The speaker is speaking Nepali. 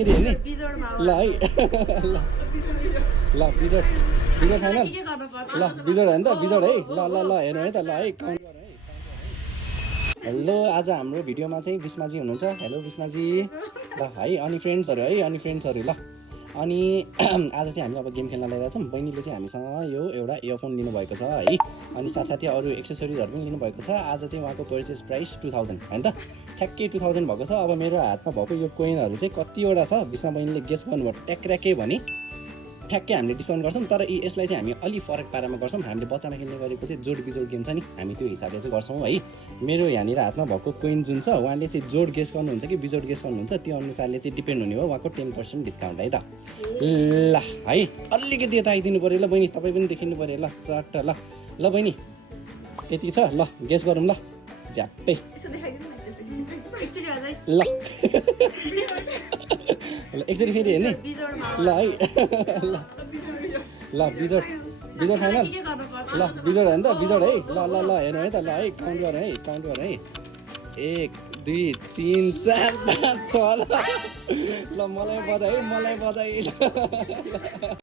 हेर्ने ल है ल बिजोड बिजोड फाइनल ल बिजोड होइन त बिजोड है ल ल ल हेर्नु है त ल है काउन्ट गर है हेलो आज हाम्रो भिडियोमा चाहिँ बिस्माजी हुनुहुन्छ हेलो बिस्माजी ल है अनि फ्रेन्ड्सहरू है अनि फ्रेन्ड्सहरू ल अनि आज चाहिँ हामी अब गेम खेल्न लगाइरहेछौँ बहिनीले चाहिँ हामीसँग यो एउटा इयरफोन लिनुभएको छ है अनि साथसाथै अरू एक्सेसरिजहरू पनि लिनुभएको छ आज चाहिँ उहाँको पर्चेस प्राइस 2000 होइन त ठ्याक्कै 2000 भएको छ अब मेरो हातमा भएको यो कोइनहरू चाहिँ कतिवटा छ बिस्मा बहिनीले गेस गर्नुभयो ट्याक्राके भने ठ्याक्कै हामीले डिस्काउन्ट गर्छौँ तर यसलाई चाहिँ हामी अलि फरक पारामा गर्छौँ हामीले बच्चामा खेल्ने गरेको चाहिँ जोड बिजोड गेम छ नि हामी त्यो हिसाबले चाहिँ गर्छौँ है मेरो यहाँनिर हातमा भएको कोइन जुन छ उहाँले चाहिँ जोड गेस गर्नुहुन्छ कि बिजोड गेस गर्नुहुन्छ त्यो अनुसारले चाहिँ डिपेन्ड हुने हो उहाँको 10% डिस्काउन्ट है त ल है अलिकति यता आइदिनु पऱ्यो ल बहिनी तपाईँ पनि देखिनु पऱ्यो ल चट्ट ल ल बहिनी यति छ ल गेस गरौँ ल झ्याप्पै ल एकचोटि फेरि हेर्ने ल है ल बिजोड बिजोड फाइनल ल बिजोड होइन त बिजोड है ल ल ल हेर्नु है त ल है काउन्ट गर है 1 2 3 4 5 6 ल मलाई बधाई